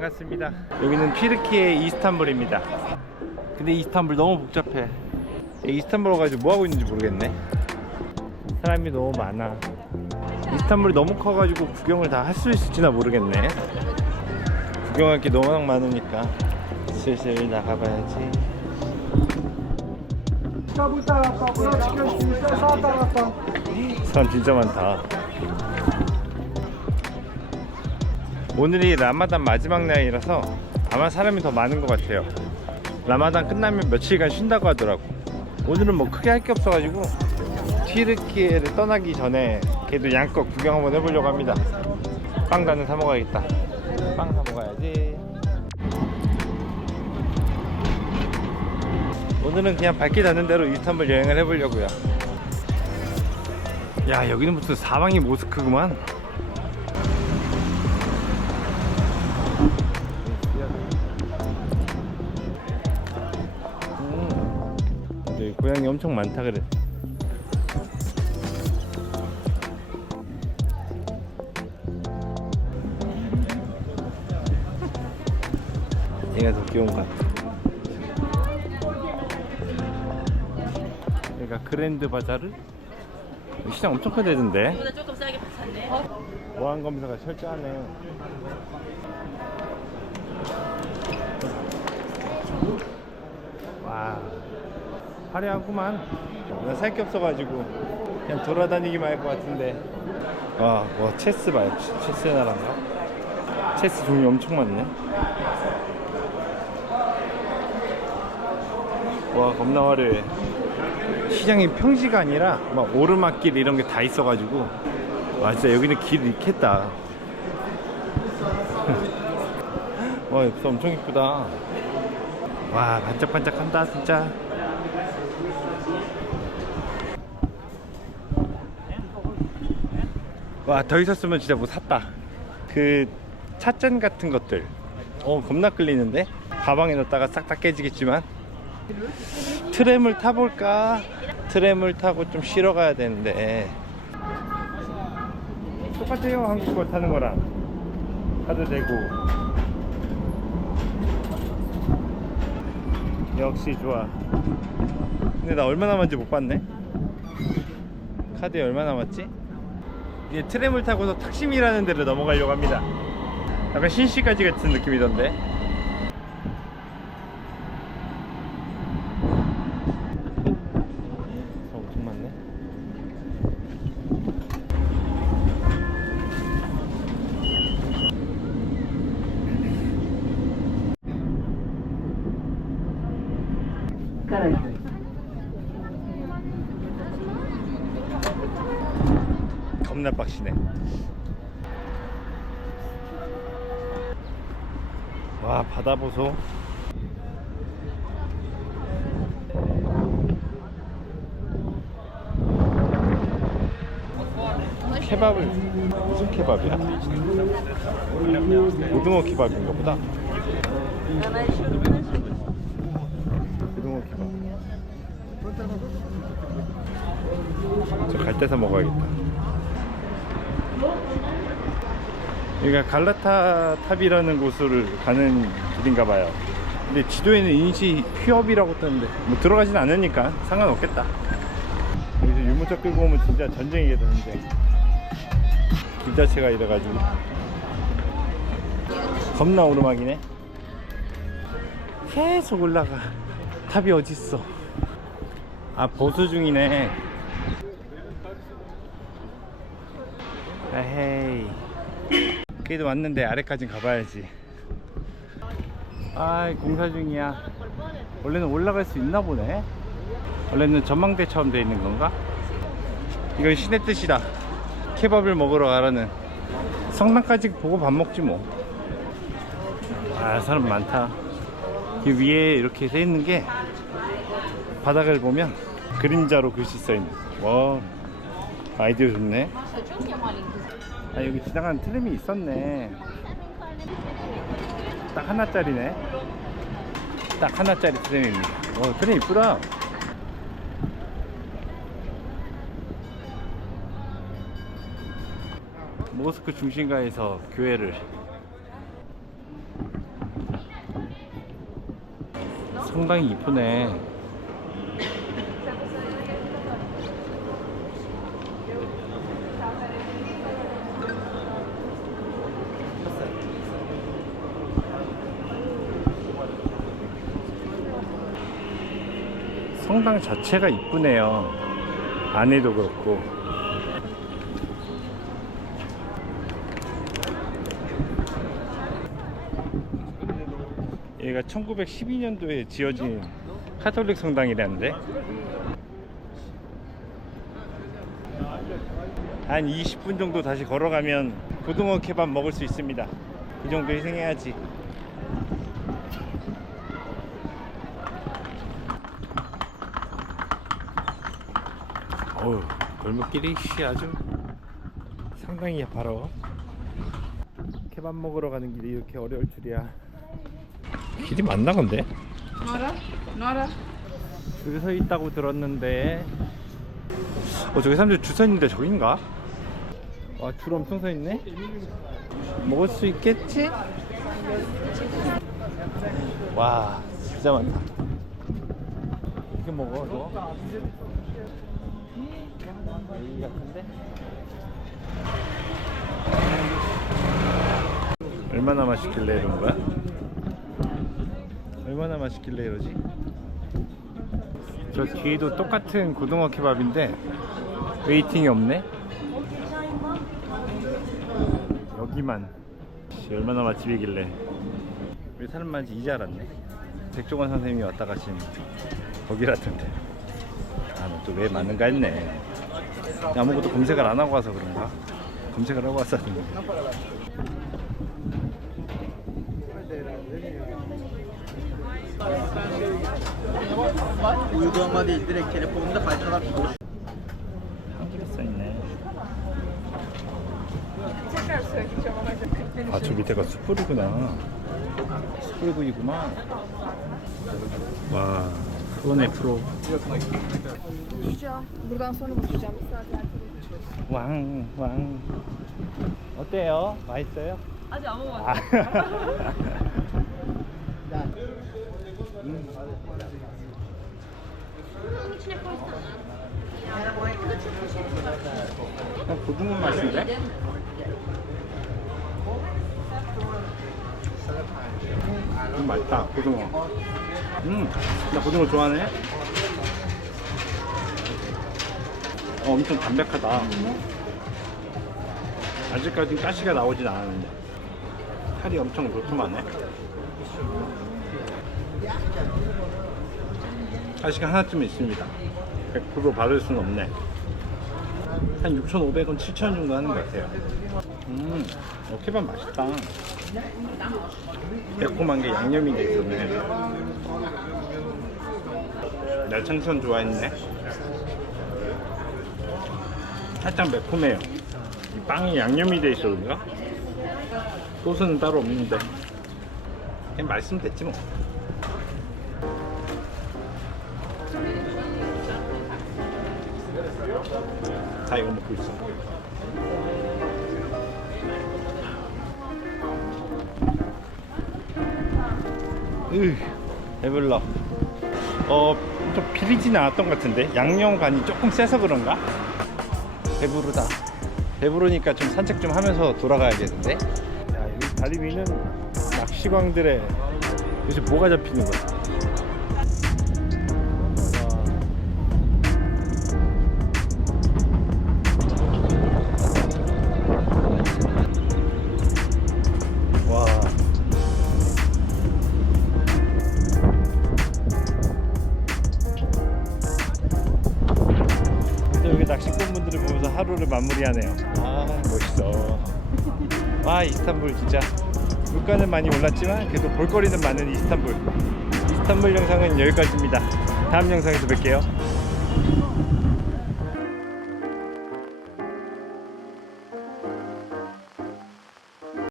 반갑습니다. 여기는 튀르키의 이스탄불입니다. 근데 이스탄불 너무 복잡해. 이스탄불 와가지고 뭐 하고 있는지 모르겠네. 사람이 너무 많아. 이스탄불이 너무 커가지고 구경을 다 할 수 있을지나 모르겠네. 구경할 게 너무 많으니까 슬슬 나가봐야지. 사람 진짜 많다. 오늘이 라마단 마지막 날이라서 아마 사람이 더 많은 것 같아요. 라마단 끝나면 며칠간 쉰다고 하더라고. 오늘은 뭐 크게 할 게 없어가지고 튀르키예를 떠나기 전에 걔도 양껏 구경 한번 해보려고 합니다. 빵 가는 사 먹어야겠다. 빵 사 먹어야지. 오늘은 그냥 밝게 닿는 대로 이스탄불 여행을 해보려고요. 야 여기는 무슨 사방이 모스크구만. 근데 고양이 엄청 많다 그래. 얘가 더 귀여운 것 같아. 여기가 그랜드 바자르? 시장 엄청 큰 데던데. 이보다 조금 싸게 샀네. 보안 검사가 철저하네. 와, 화려하구만. 나살게 없어가지고 그냥 돌아다니기만 할 것 같은데. 와, 와 체스 봐요. 체- 체스의 나라인가? 체스 종류 엄청 많네. 와, 겁나 화려해. 시장이 평지가 아니라 막 오르막길 이런 게 다 있어가지고 와 진짜 여기는 길 이렇게 했다 와 엄청 이쁘다 와 반짝반짝한다 진짜 와 더 있었으면 진짜 뭐 샀다. 그 찻잔 같은 것들. 어 겁나 끌리는데? 가방에 넣었다가 싹 다 깨지겠지만. 트램을 타볼까? 트램을 타고 좀 쉬러 가야 되는데. 똑같아요 한국 거 타는 거랑. 가도 되고. 역시 좋아. 근데 나 얼마 남았는지 못 봤네. 카드에 얼마 남았지? 이제 트램을 타고서 탁심이라는 데를 넘어가려고 합니다. 약간 신시가지 같은 느낌이던데. 엄청 많네 겁나 빡시네. 와 바다 보소. 케밥을 무슨 케밥이야? 고등어 케밥인가 보다. 고등어 케밥. 저 갈대사 먹어야겠다 여기가 갈라타 탑이라는 곳을 가는 길인가 봐요. 근데 지도에는 인시 휘업이라고 뜨는데 뭐 들어가진 않으니까 상관없겠다. 여기서 유모차 끌고 오면 진짜 전쟁이겠다 전쟁 길 자체가 이래가지고. 겁나 오르막이네. 계속 올라가. 탑이 어딨어. 아 보수 중이네. 에헤이 그래도 왔는데 아래까진 가봐야지 아 공사 중이야 원래는 올라갈 수 있나 보네 원래는 전망대처럼 돼 있는 건가? 이건 신의 뜻이다 케밥을 먹으러 가라는 성당까지 보고 밥 먹지 뭐. 아 사람 많다. 이 위에 이렇게 돼 있는 게 바닥을 보면 그림자로 글씨 써 있는. 와 아이디어 좋네. 아 여기 지나가는 트램이 있었네. 딱 하나짜리네. 딱 하나짜리 트램입니다. 어 트램 이쁘다. 모스크 중심가에서 교회를. 성당이 이쁘네. 성당 자체가 이쁘네요. 안에도 그렇고. 얘가 1912년도에 지어진 카톨릭 성당이라는데 한 20분 정도 다시 걸어가면 고등어 케밥 먹을 수 있습니다. 이 정도 희생해야지. 어우 골목길이 씨 아주 상당히 바로 케밥 먹으러 가는 길이 이렇게 어려울 줄이야. 길이 맞나 근데? Nora? Nora? 줄서 있다고 들었는데 어 저기 사람들 줄 서 있는데 저긴가? 와줄 엄청 서 있네 먹을 수 있겠지? 와 진짜 많다 이게 먹어 너? 여기 같은데? 얼마나 맛있길래 이런 거야? 얼마나 맛있길래 이러지? 저 뒤에도 똑같은 고등어 케밥인데 웨이팅이 없네 여기만 씨, 얼마나 맛집이길래 우리 사람 많지 이제 알았네 백종원 선생님이 왔다 가신 거기라던데 아또 왜 많은가 했네. 아무것도 검색을 안 하고 와서 그런가? 검색을 하고 왔었는데 Uygulama değil direkt telefonunda faydalar boş. 한글에 써있네. 아저 밑에가 숯불이구나. 숯불구이구만. 와 프로네 프로 Buradan sonra bakacağım. Bir saat erken. 왕 왕 어때요? 맛있어요? 아직 안 먹어봤어. 아. 어, 고등어 맛인데? 음, 맛있다. 고등어. 음나 고등어 좋아하네. 어, 엄청 담백하다. 아직까진 가시가 나오진 않았는데. 살이 엄청 도톰하네 가시가 하나쯤 있습니다. 100% 받을 수는 없네. 한 6,500원, 7,000원 정도 하는 것 같아요. 음, 어, 케밥 맛있다 매콤한 게 양념이 돼 있었네. 날창선 좋아했네. 살짝 매콤해요. 이 빵이 양념이 돼 있어 그런가? 소스는 따로 없는데. 그냥 맛있으면 됐지 뭐. 다 이거 먹고 있어 으 배불러 어, 좀 비리지는 않았던 것 같은데? 양념 간이 조금 세서 그런가? 배부르다. 배부르니까 좀 산책 좀 하면서 돌아가야겠는데? 야 여기 다리 위는 낚시광들의 요새 뭐가 잡히는 거야 마무리하네요. 아 멋있어. 와 이스탄불 진짜 물가는 많이 올랐지만 그래도 볼거리는 많은 이스탄불. 이스탄불 영상은 여기까지입니다. 다음 영상에서 뵐게요.